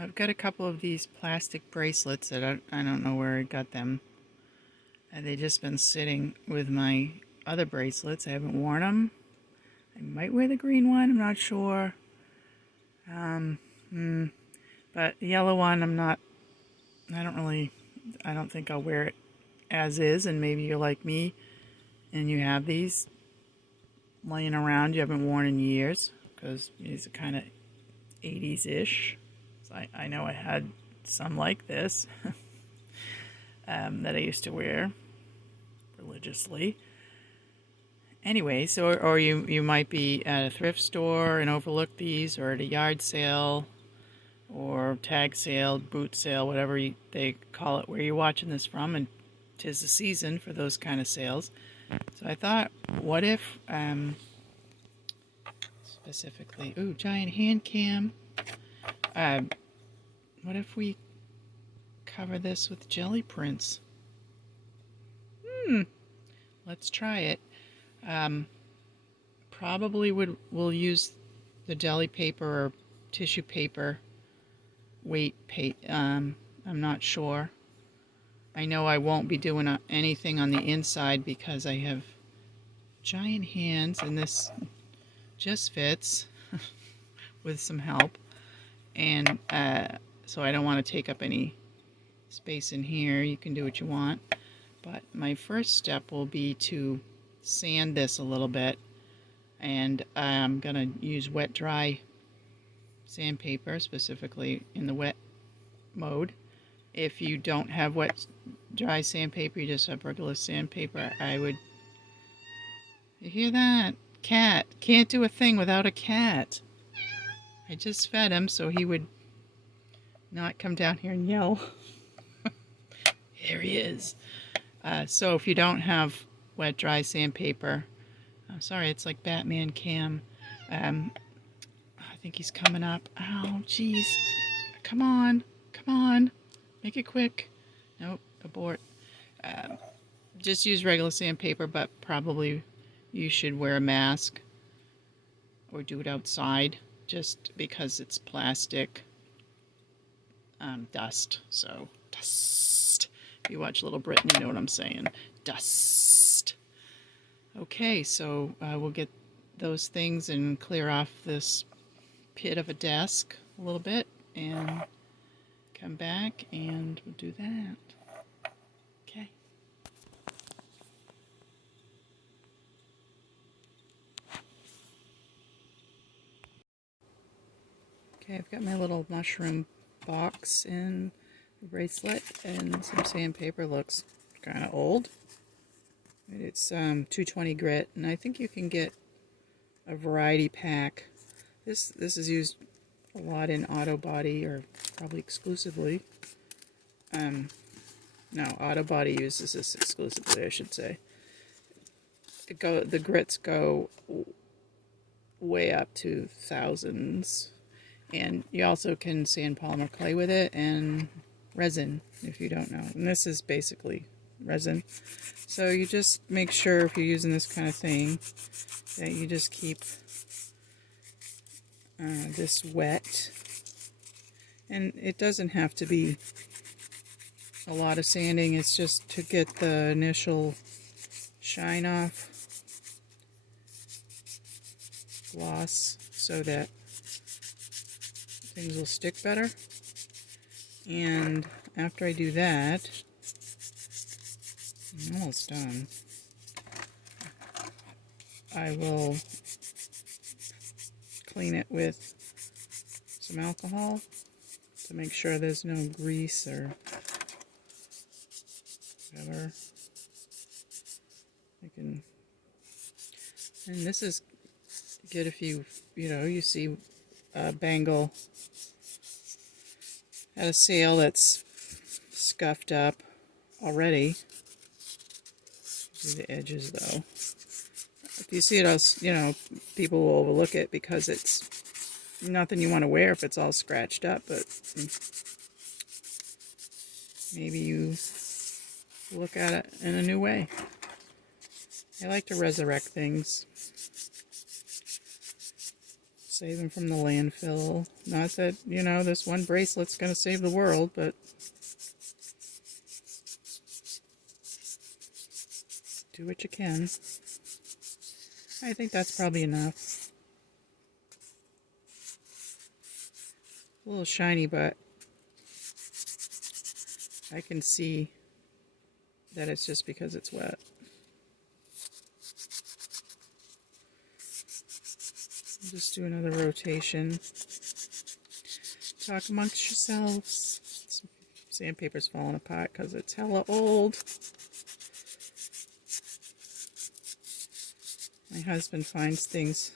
I've got a couple of these plastic bracelets that I don't know where I got them. They've just been sitting with my other bracelets. I haven't worn them. I might wear the green one, I'm not sure. But the yellow one, I don't think I'll wear it as is, and maybe you're like me and you have these laying around you haven't worn in years because these are kind of 80s-ish. So I know I had some like this that I used to wear religiously. Anyway, so or you might be at a thrift store and overlook these, or at a yard sale, or tag sale, boot sale, whatever they call it, where you're watching this from, and 'tis the season for those kind of sales. So I thought, what if, specifically, ooh, giant hand cam. What if we cover this with jelly prints? Let's try it. Probably we'll use the deli paper or tissue paper weight I'm not sure. I know I won't be doing anything on the inside because I have giant hands and this just fits with some help, and so I don't want to take up any space in here. You can do what you want, but my first step will be to sand this a little bit, and I'm gonna use wet dry sandpaper, specifically in the wet mode. If you don't have wet dry sandpaper, you just have regular sandpaper, you hear that? Cat can't do a thing without a cat. I just fed him so he would not come down here and yell. Here he is. So if you don't have wet dry sandpaper, I'm sorry, it's like Batman Cam. I think he's coming up. Oh, jeez. Come on. Come on. Make it quick. Nope, abort. Just use regular sandpaper, but probably you should wear a mask or do it outside just because it's plastic dust. So, dust. If you watch Little Britain, you know what I'm saying. Dust. Okay, so we'll get those things and clear off this pit of a desk a little bit and come back and we'll do that. Okay. Okay, I've got my little mushroom box and a bracelet and some sandpaper. Looks kind of old. It's 220 grit, and I think you can get a variety pack. This is used a lot in auto body, or probably exclusively. No, auto body uses this exclusively, I should say. The grits go way up to thousands, and you also can sand polymer clay with it and resin, if you don't know. And this is basically resin. So you just make sure, if you're using this kind of thing, that you just keep this wet. And it doesn't have to be a lot of sanding, it's just to get the initial shine off, gloss, so that things will stick better. And after I do that, I'm almost done, I will clean it with some alcohol to make sure there's no grease or whatever. And this is good if you see a bangle at a sale that's scuffed up already. Do the edges though. If you see it as, people will overlook it because it's nothing you want to wear if it's all scratched up, but maybe you look at it in a new way. I like to resurrect things. Save them from the landfill. Not that, you know, this one bracelet's going to save the world, but do what you can. I think that's probably enough. A little shiny, but I can see that it's just because it's wet. I'll just do another rotation. Talk amongst yourselves. Sandpaper's falling apart because it's hella old. My husband finds things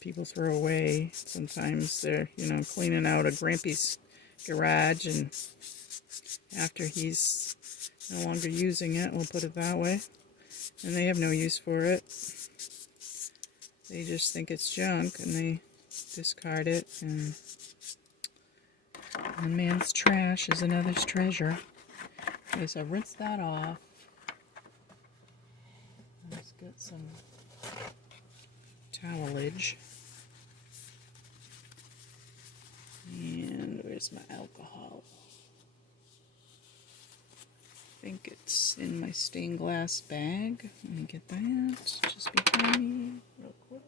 people throw away. Sometimes they're, you know, cleaning out a Grampy's garage, and after he's no longer using it, we'll put it that way, and they have no use for it. They just think it's junk and they discard it, and one man's trash is another's treasure. Okay, so rinse that off. Let's get some towelage. And where's my alcohol? I think it's in my stained glass bag. Let me get that just behind me real quick.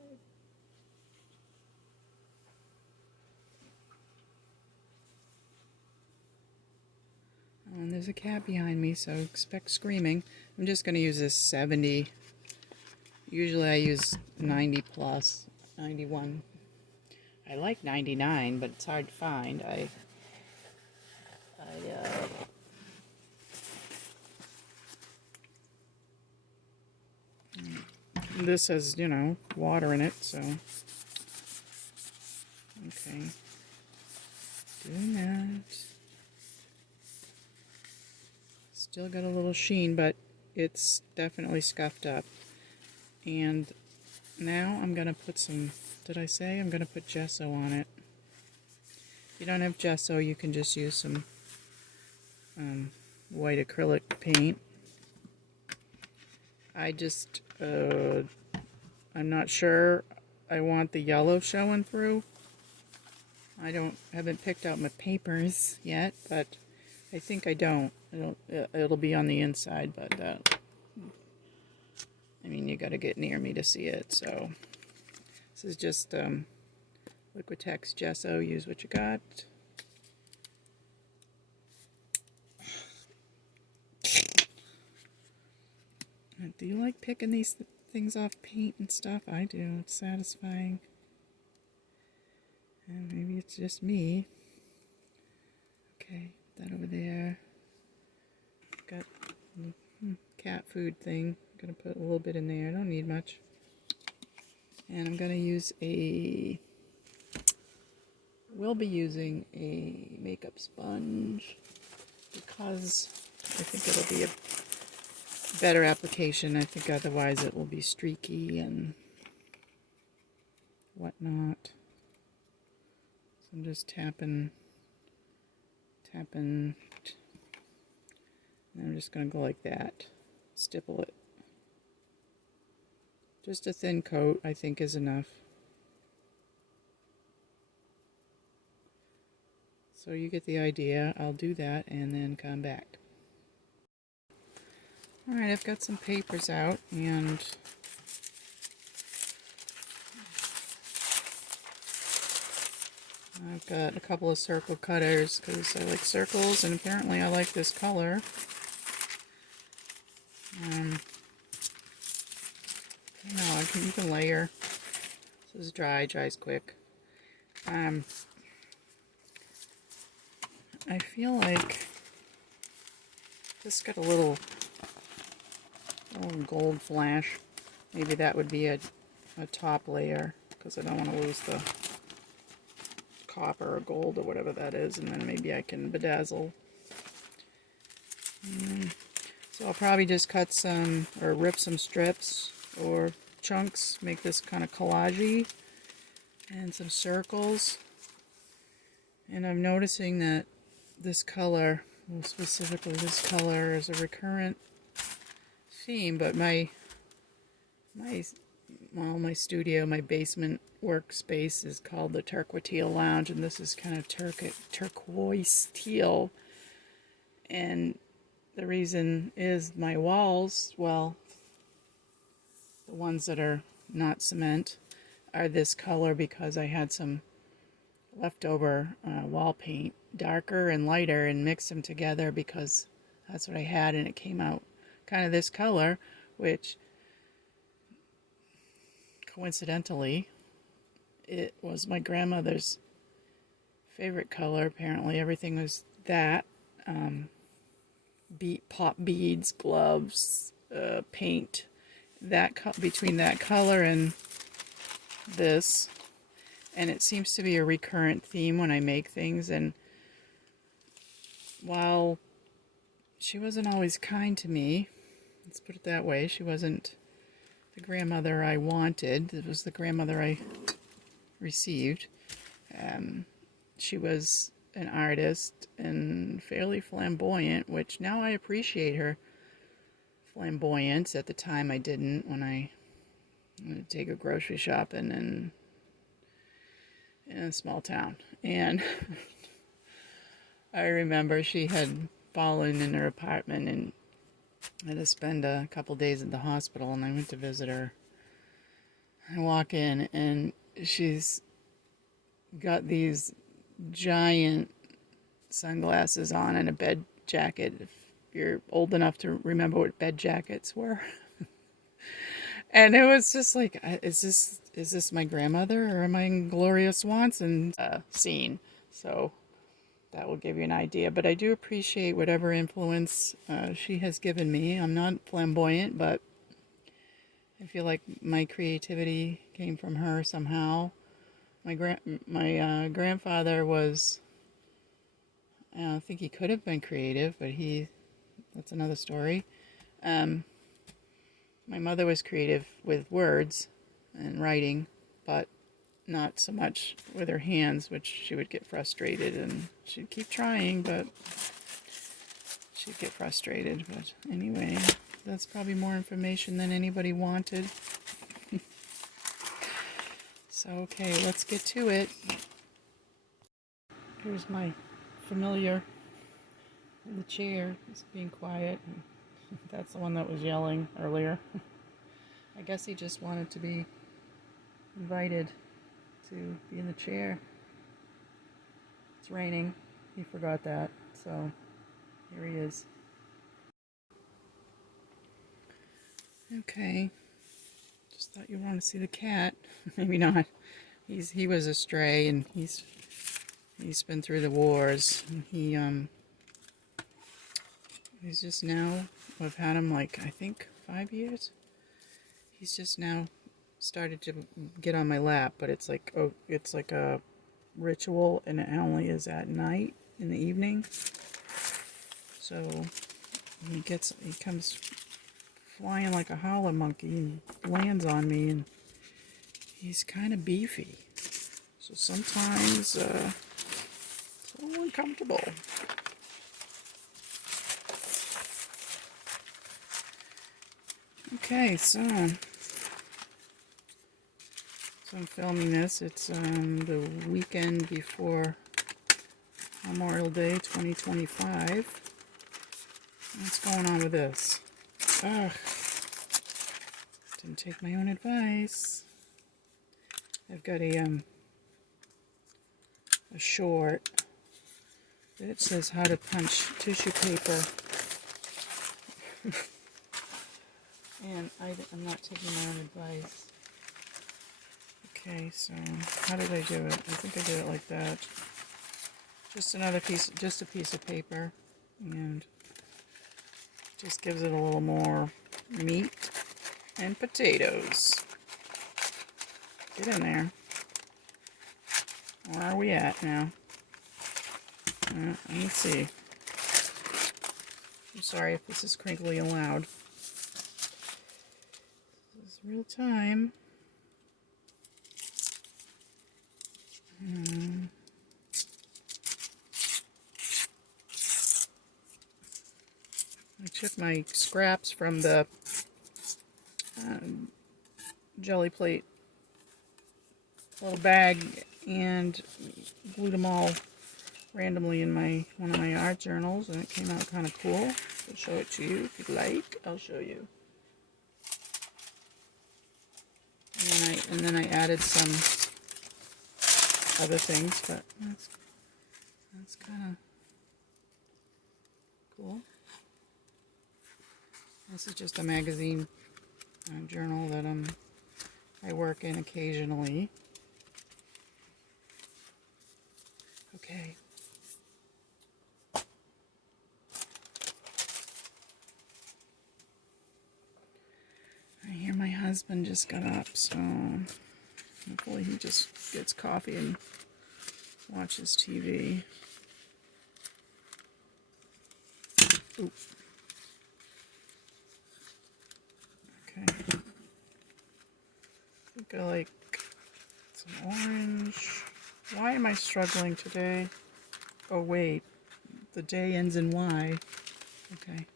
And there's a cat behind me, so expect screaming. I'm just going to use this 70. Usually I use 90 plus, 91. I like 99, but it's hard to find. This has, you know, water in it, so okay. Doing that. Still got a little sheen, but it's definitely scuffed up. And now I'm going to put some, did I say? I'm going to put gesso on it. If you don't have gesso, you can just use some white acrylic paint. I just, I'm not sure I want the yellow showing through. Haven't picked out my papers yet, but I think I don't. It'll be on the inside, but I mean, you got to get near me to see it. So this is just Liquitex gesso. Use what you got. Do you like picking these things off paint and stuff? I do. It's satisfying. And maybe it's just me. Okay, put that over there. Got cat food thing. I'm going to put a little bit in there. I don't need much. And I'm going to use we'll be using a makeup sponge because I think it'll be a better application. I think otherwise it will be streaky and whatnot. So I'm just tapping, and I'm just going to go like that. Stipple it. Just a thin coat, I think, is enough. So you get the idea. I'll do that and then come back. Alright, I've got some papers out, and I've got a couple of circle cutters because I like circles, and apparently I like this color. You can layer. This is dries quick. I feel like this got a little gold flash. Maybe that would be a top layer, because I don't want to lose the copper or gold or whatever that is, and then maybe I can bedazzle. So I'll probably just cut some, or rip some strips or chunks, make this kind of collage-y, and some circles. And I'm noticing that this color, well, specifically this color, is a recurrent theme, but my well, my studio, my basement workspace is called the Turquoise Lounge, and this is kind of turquoise teal. And the reason is my walls, well, the ones that are not cement, are this color because I had some leftover wall paint, darker and lighter, and mixed them together because that's what I had, and it came out kind of this color, which coincidentally it was my grandmother's favorite color. Apparently everything was that. Pop beads, gloves, paint, that between that color and this. And it seems to be a recurrent theme when I make things. And while she wasn't always kind to me, let's put it that way, she wasn't the grandmother I wanted. It was the grandmother I received. She was an artist and fairly flamboyant, which now I appreciate her flamboyance. At the time I didn't, when I would take her grocery shopping in a small town. And I remember she had fallen in her apartment and had to spend a couple days at the hospital, and I went to visit her. I walk in and she's got these giant sunglasses on and a bed jacket, if you're old enough to remember what bed jackets were. And it was just like, is this my grandmother, or am I in Gloria Swanson's scene? So that will give you an idea. But I do appreciate whatever influence she has given me. I'm not flamboyant, but I feel like my creativity came from her somehow. My grandfather was, I don't think he could have been creative, but that's another story. My mother was creative with words and writing, but not so much with her hands, which she would get frustrated, and she'd keep trying, but she'd get frustrated. But anyway, that's probably more information than anybody wanted. So, okay, let's get to it. Here's my familiar in the chair. He's being quiet. That's the one that was yelling earlier. I guess he just wanted to be invited to be in the chair. It's raining. He forgot that. So, here he is. Okay. Just thought you'd want to see the cat. Maybe not. He was a stray, and he's been through the wars. And he's just now, I've had him like, I think 5 years. He's just now started to get on my lap, but it's like a ritual, and it only is at night in the evening. So he comes flying like a howler monkey and lands on me, and he's kind of beefy, so sometimes it's a little uncomfortable. Okay, so I'm filming this. It's the weekend before Memorial Day 2025. What's going on with this? Ugh. Didn't take my own advice. I've got a short that says how to punch tissue paper. And I'm not taking my own advice. Okay, so how did I do it? I think I did it like that. Just a piece of paper, and just gives it a little more meat and potatoes. Get in there. Where are we at now? Let me see. I'm sorry if this is crinkly and loud. This is real time. I took my scraps from the jelly plate little bag and glued them all randomly in one of my art journals, and it came out kind of cool. I'll show it to you if you'd like. I'll show you. And then I added some other things, but that's kind of cool. This is just a magazine journal that I work in occasionally. Okay. I hear my husband just got up, so hopefully he just gets coffee and watches TV. Oop. Okay. I think I like some orange. Why am I struggling today? Oh wait, the day ends in Y. Okay.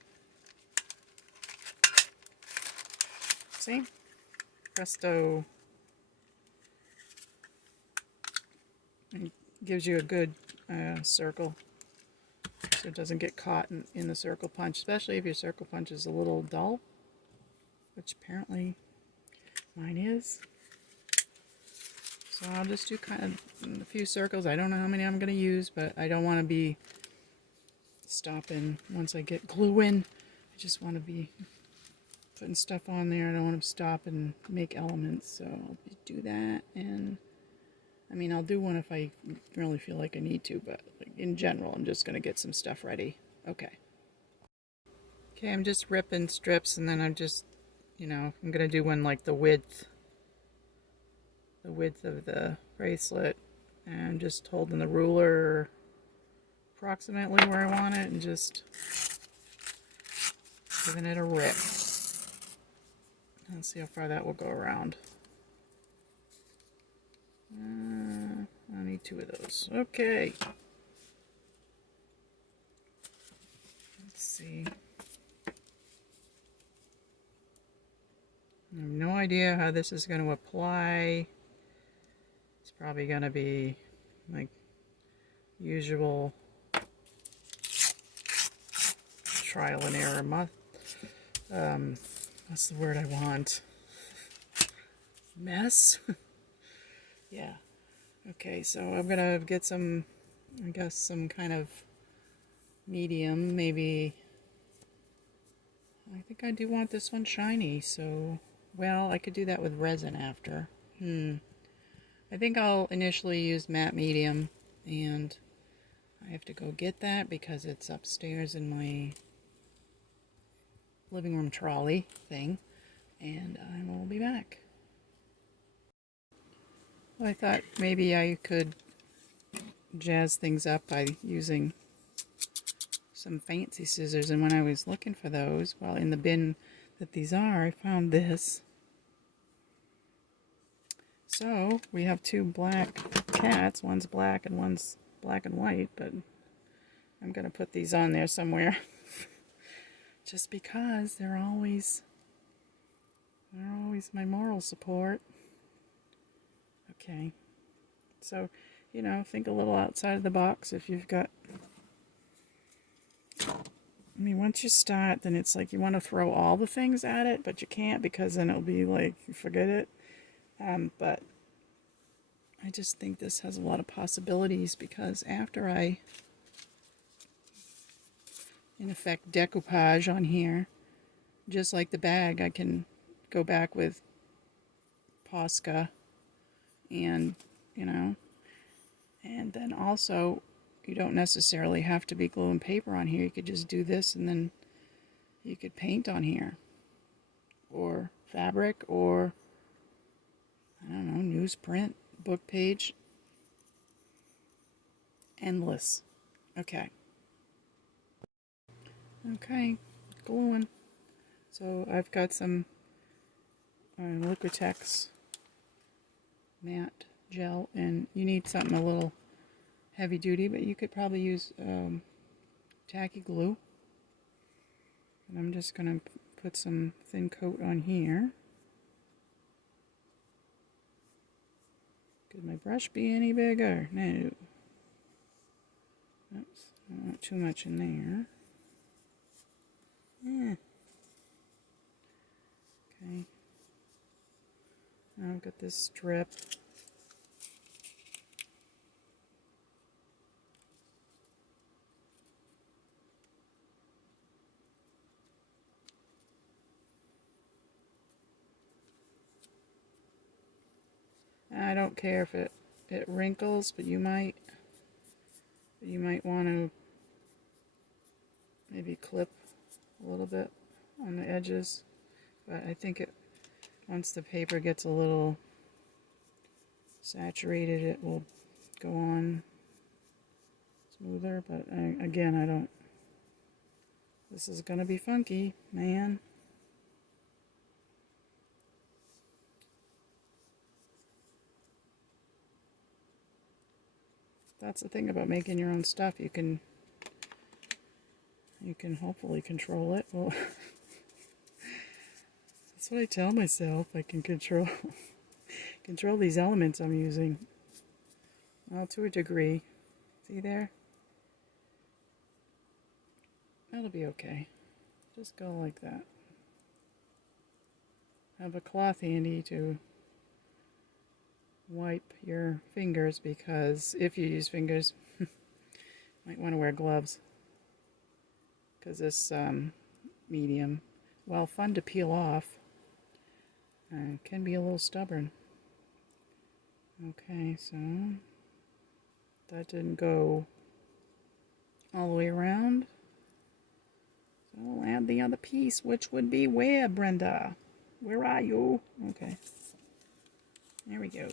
See? Presto. It gives you a good circle, so it doesn't get caught in the circle punch, especially if your circle punch is a little dull, which apparently mine is. So I'll just do kind of a few circles. I don't know how many I'm going to use, but I don't want to be stopping once I get glue in. I just want to be putting stuff on there. I don't want to stop and make elements, so I'll do that. And I mean, I'll do one if I really feel like I need to, but like, in general, I'm just going to get some stuff ready. Okay. Okay, I'm just ripping strips, and then I'm just, I'm going to do one like the width of the bracelet, and just holding the ruler approximately where I want it and just giving it a rip. Let's see how far that will go around. I need 2 of those. Okay. Let's see. I have no idea how this is going to apply. It's probably going to be like usual trial and error. What's the word I want? Mess? Yeah. Okay, so I'm going to get some, I guess, some kind of medium, maybe. I think I do want this one shiny, so, well, I could do that with resin after. I think I'll initially use matte medium, and I have to go get that because it's upstairs in my living room trolley thing, and I will be back. Well, I thought maybe I could jazz things up by using some fancy scissors, and when I was looking for those, well, in the bin that these are, I found this. So we have 2 black cats. One's black and one's black and white, but I'm going to put these on there somewhere just because they're always my moral support. Okay, so think a little outside of the box. If you've got, I mean, once you start, then it's like you want to throw all the things at it, but you can't, because then it'll be like, forget it. But I just think this has a lot of possibilities, because after I, in effect, decoupage on here, just like the bag, I can go back with Posca and, and then also, you don't necessarily have to be glue and paper on here. You could just do this, and then you could paint on here, or fabric, or I don't know, newsprint, book page. Endless. Okay, gluing. So I've got some Liquitex matte gel, and you need something a little heavy duty, but you could probably use tacky glue. And I'm just going to put some thin coat on here. Could my brush be any bigger? No. Oops, not too much in there. Yeah. Okay. Now I've got this strip. I don't care if it wrinkles, but you might want to maybe clip a little bit on the edges. But I think once the paper gets a little saturated, it will go on smoother. But again, I don't. This is gonna be funky, man. That's the thing about making your own stuff. You can hopefully control it. Well, that's what I tell myself. I can control these elements I'm using. Well, to a degree. See there? That'll be okay. Just go like that. Have a cloth handy to wipe your fingers, because if you use fingers, you might want to wear gloves. Because this medium, while fun to peel off, can be a little stubborn. Okay, so that didn't go all the way around. So we'll add the other piece, which would be where, Brenda? Where are you? Okay. There we go.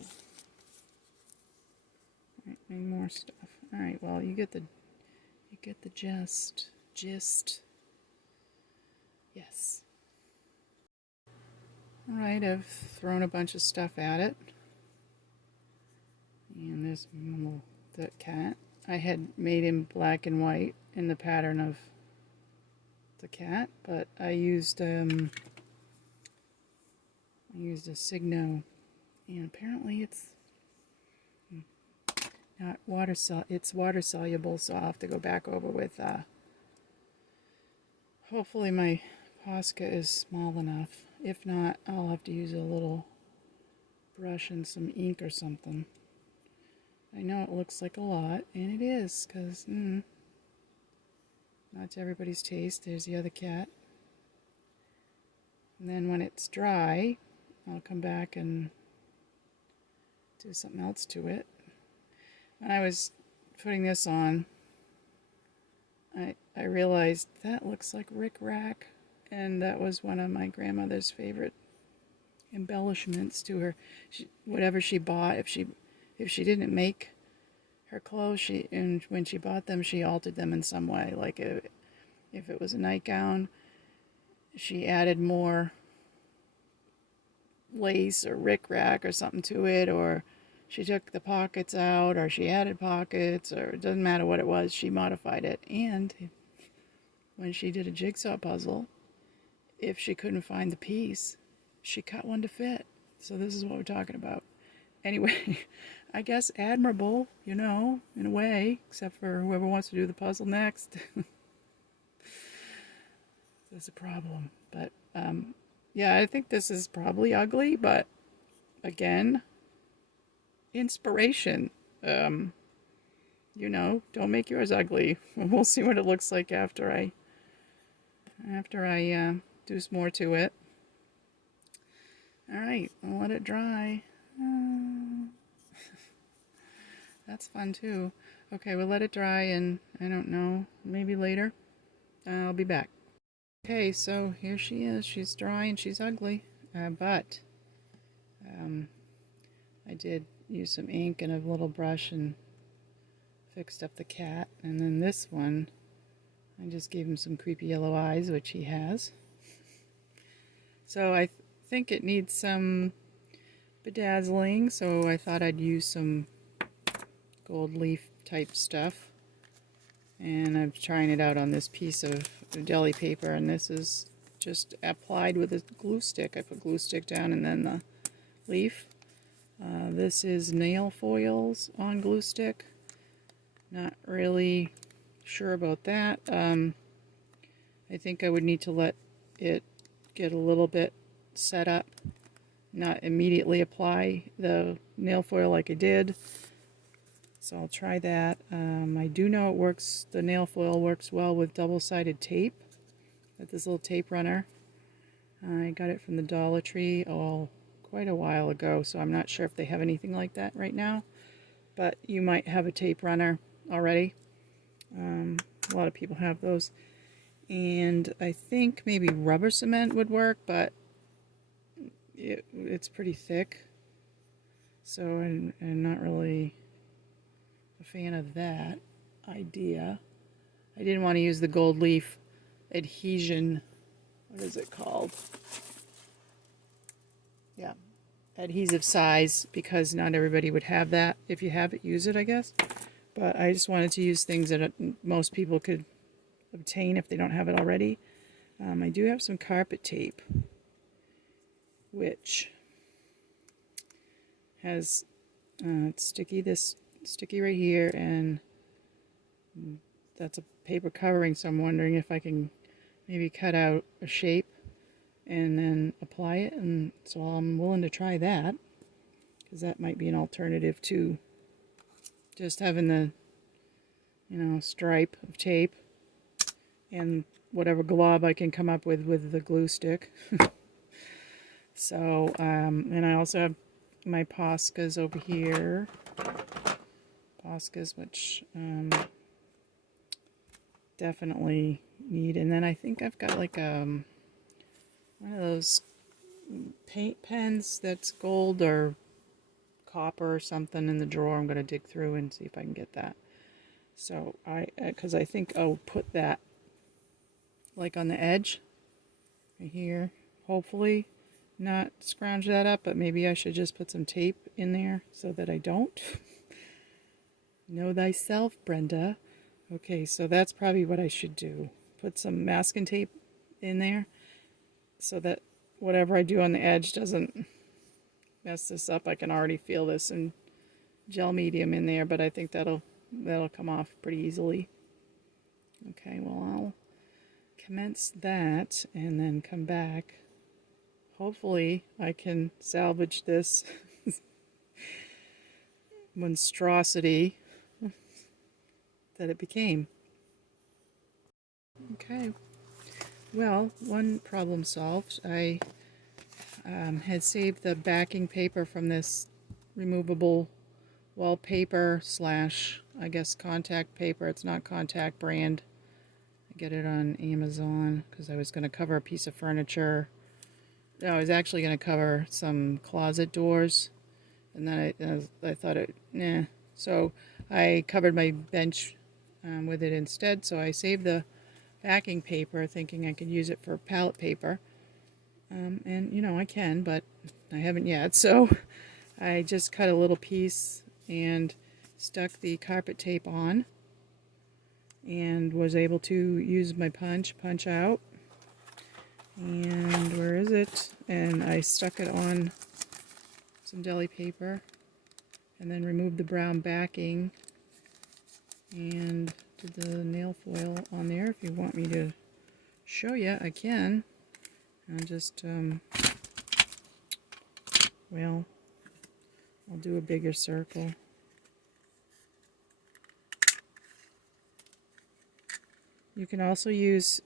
Alright, any more stuff. Alright, well, you get the gist. Yes. Alright, I've thrown a bunch of stuff at it. And there's the cat. I had made him black and white in the pattern of the cat, but I used a Signo, and apparently it's not it's water soluble, so I'll have to go back over with hopefully my Posca is small enough. If not, I'll have to use a little brush and some ink or something. I know it looks like a lot, and it is, because not to everybody's taste. There's the other cat. And then when it's dry, I'll come back and do something else to it. When I was putting this on, I realized that looks like Rick Rack, and that was one of my grandmother's favorite embellishments to her. Whatever she bought, if she didn't make her clothes, and when she bought them, she altered them in some way. Like if it was a nightgown, she added more lace or rickrack or something to it, or she took the pockets out, or she added pockets, or it doesn't matter what it was, she modified it. And when she did a jigsaw puzzle, if she couldn't find the piece, she cut one to fit. So this is what we're talking about. Anyway, I guess admirable, in a way, except for whoever wants to do the puzzle next. There's a problem. But, yeah, I think this is probably ugly, but, again, inspiration. Don't make yours ugly. We'll see what it looks like after I do some more to it. Alright, I'll let it dry. That's fun too. Okay, we'll let it dry, and I don't know, maybe later I'll be back. Okay, so here she is. She's dry and she's ugly, but I did use some ink and a little brush and fixed up the cat. And then this one, I just gave him some creepy yellow eyes, which he has. So I think it needs some bedazzling, so I thought I'd use some gold leaf type stuff. And I'm trying it out on this piece of deli paper, and this is just applied with a glue stick. I put glue stick down and then the leaf. This is nail foils on glue stick. Not really sure about that. I think I would need to let it get a little bit set up, not immediately apply the nail foil like I did. So I'll try that. I do know it works, the nail foil works well with double-sided tape. Got this little tape runner. I got it from the Dollar Tree quite a while ago, so I'm not sure if they have anything like that right now. But you might have a tape runner already. A lot of people have those. And I think maybe rubber cement would work, but it's pretty thick. So I'm not really a fan of that idea. I didn't want to use the gold leaf adhesion. What is it called? Yeah, adhesive size, because not everybody would have that. If you have it, use it, I guess. But I just wanted to use things that most people could obtain if they don't have it already. I do have some carpet tape, which has it's sticky right here, and that's a paper covering, so I'm wondering if I can maybe cut out a shape and then apply it, and so I'm willing to try that, because that might be an alternative to just having the stripe of tape and whatever glob I can come up with the glue stick. So and I also have my Poscas over here. Poscas, which definitely need. And then I think I've got like one of those paint pens that's gold or copper or something in the drawer. I'm going to dig through and see if I can get that. So because I think I'll put that like on the edge right here. Hopefully not scrounge that up, but maybe I should just put some tape in there so that I don't. Know thyself, Brenda. Okay, so that's probably what I should do. Put some masking tape in there so that whatever I do on the edge doesn't mess this up. I can already feel this in gel medium in there, but I think that'll come off pretty easily. Okay, well, I'll commence that and then come back. Hopefully I can salvage this monstrosity that it became. Okay, well, one problem solved. I had saved the backing paper from this removable wallpaper slash, I guess, contact paper. It's not contact brand. I get it on Amazon because I was going to cover a piece of furniture. No, I was actually going to cover some closet doors, and then I thought nah. So I covered my bench with it instead. So I saved the backing paper, thinking I could use it for palette paper. And I can, but I haven't yet. So I just cut a little piece and stuck the carpet tape on, and was able to use my punch out. And where is it? And I stuck it on some deli paper and then removed the brown backing and did the nail foil on there. If you want me to show you, I can. I'll just, well, I'll do a bigger circle. You can also use,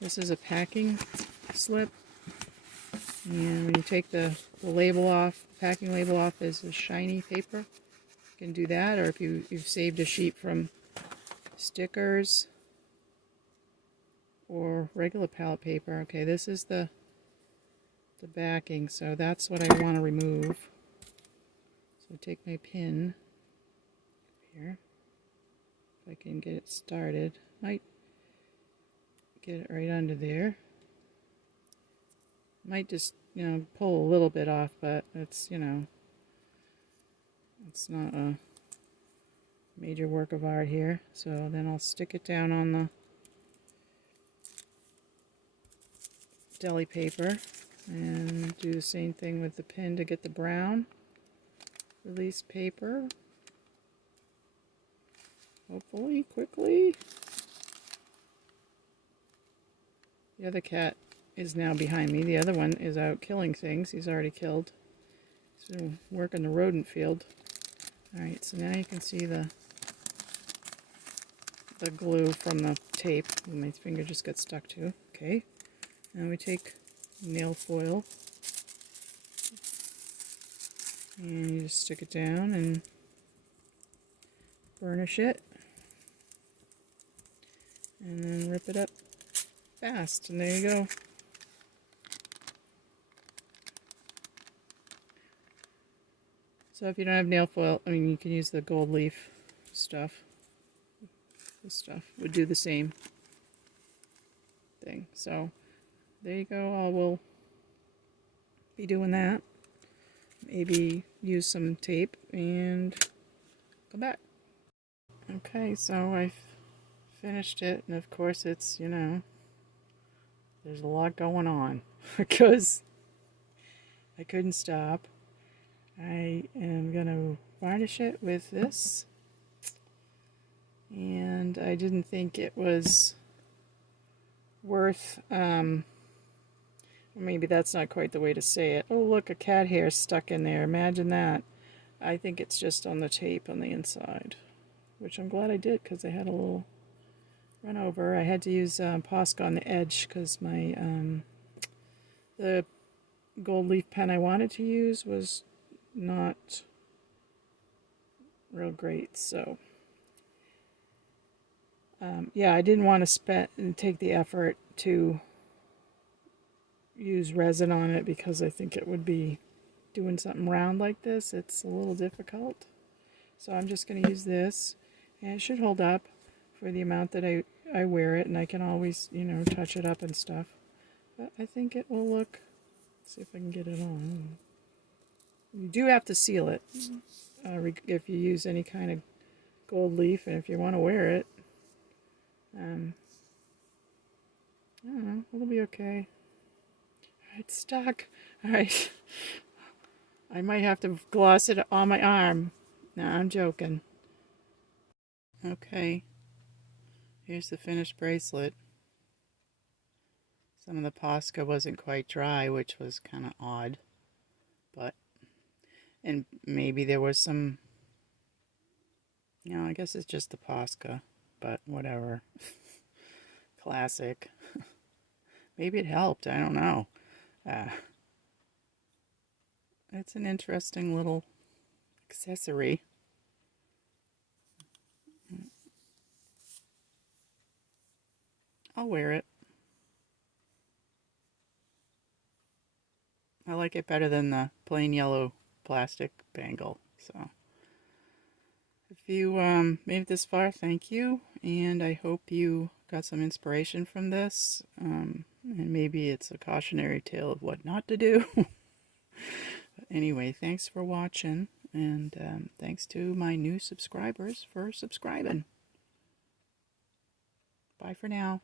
this is a packing slip, and when you take the label off, the packing label off, there's a shiny paper. You can do that, or if you've saved a sheet from stickers or regular palette paper. Okay, this is the backing, so that's what I want to remove. So take my pin here, if I can get it started. Might get it right under there. Might just, pull a little bit off, but it's, it's not a major work of art here. So then I'll stick it down on the deli paper. And do the same thing with the pin to get the brown. Release paper. Hopefully, quickly. The other cat is now behind me. The other one is out killing things. He's already killed. So work in the rodent field. Alright, so now you can see the glue from the tape. My finger just got stuck to. Okay. Now we take nail foil. And you just stick it down and burnish it. And then rip it up fast. And there you go. So if you don't have nail foil, I mean, you can use the gold leaf stuff. This stuff would do the same thing. So there you go. I will be doing that. Maybe use some tape and come back. Okay, so I've finished it, and of course it's, you know, there's a lot going on because I couldn't stop. I am going to varnish it with this, and I didn't think it was worth, maybe that's not quite the way to say it. Oh look, a cat hair stuck in there, imagine that. I think it's just on the tape on the inside, which I'm glad I did because I had a little run over. I had to use Posca on the edge because my the gold leaf pen I wanted to use was not real great, so yeah, I didn't want to take the effort to use resin on it because I think it would be doing something round like this. It's a little difficult, so I'm just going to use this, and it should hold up for the amount that I wear it, and I can always, you know, touch it up and stuff, but I think it will look. Let's see if I can get it on. You do have to seal it if you use any kind of gold leaf, and if you want to wear it, I don't know, it'll be okay. It's stuck. Alright. I might have to gloss it on my arm. No, I'm joking. Okay. Here's the finished bracelet. Some of the Posca wasn't quite dry, which was kind of odd. But, and maybe there was some, you know, I guess it's just the Posca, but whatever. Classic. Maybe it helped, I don't know. It's an interesting little accessory. I'll wear it. I like it better than the plain yellow plastic bangle. So if you made it this far, thank you, and I hope you got some inspiration from this, and maybe it's a cautionary tale of what not to do. But anyway, thanks for watching, and thanks to my new subscribers for subscribing. Bye for now.